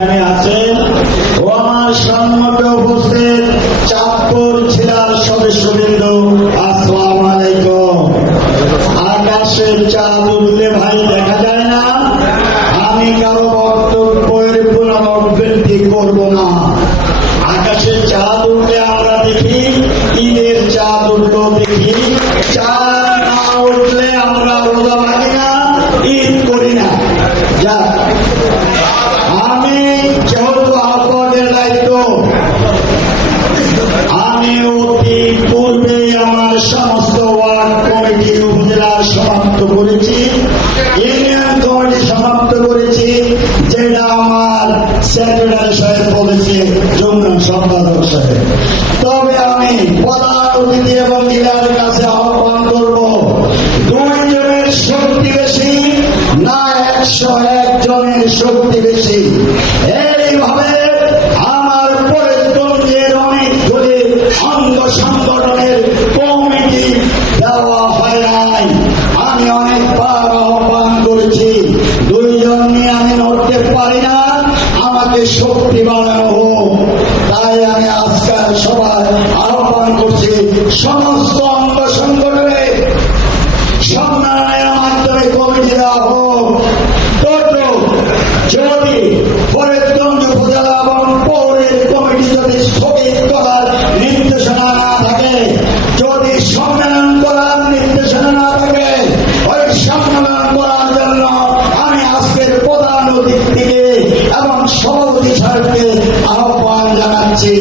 আছেন ও আমার সম্মুখে উপস্থিত চাঁদপুর জেলার সদস্যবৃন্দ, আসসালামু আলাইকুম। আকাশের চাঁদ উঠলে ভাই দেখা যায় না। আমি কারো বক্তব্যের পুনরাবৃত্তি করব না। আকাশের চাঁদ উঠলে আমরা দেখি, ঈদের চাঁদ উঠলো দেখি। চাঁদ না উঠলে আমরা রোজা ভাঙি না, ঈদ করি না। যা আমি যেহেতু আহ্বানের দায়িত্ব, আমি অতি পূর্বে আমার সমস্ত ওয়ার্ড কমিটি উপজেলা সমাপ্ত করেছি, ইউনিয়ন কমিটি সমাপ্ত করেছি, যেটা আমার সেক্রেটারি সাহেব বলেছে, যমুনা সম্পাদক সাহেব। তবে আমি প্রধান অতিথি এবং লিডারের কাছে আহ্বান করব, 2 জনের শক্তি বেশি না 101 জনের শক্তি বেশি। এইভাবে আমার পরিত্রঞ্জের অনেকগুলি অঙ্গ সংগঠনের কমিটি দেওয়া হয় নাই। আমি অনেকবার আহ্বান করেছি, 2 জন নিয়ে আমি নড়তে পারি না, আমাকে শক্তি বাড়ানো হোক। তাই আমি আজকাল সবাই আহ্বান করছি, সমস্ত অঙ্গ সংগঠনের সম্মানের মাধ্যমে কমিটি দেওয়া হোক। যদি ফরিদগঞ্জ উপজেলা এবং পৌরের কমিটি যদি স্থগিত করার নির্দেশনা না থাকে, যদি সম্মেলন করার নির্দেশনা না থাকে, ওই সম্মেলন করার জন্য আমি আজকের প্রধান অতিথিকে এবং সভাপতি সাহেবকে আহ্বান জানাচ্ছি।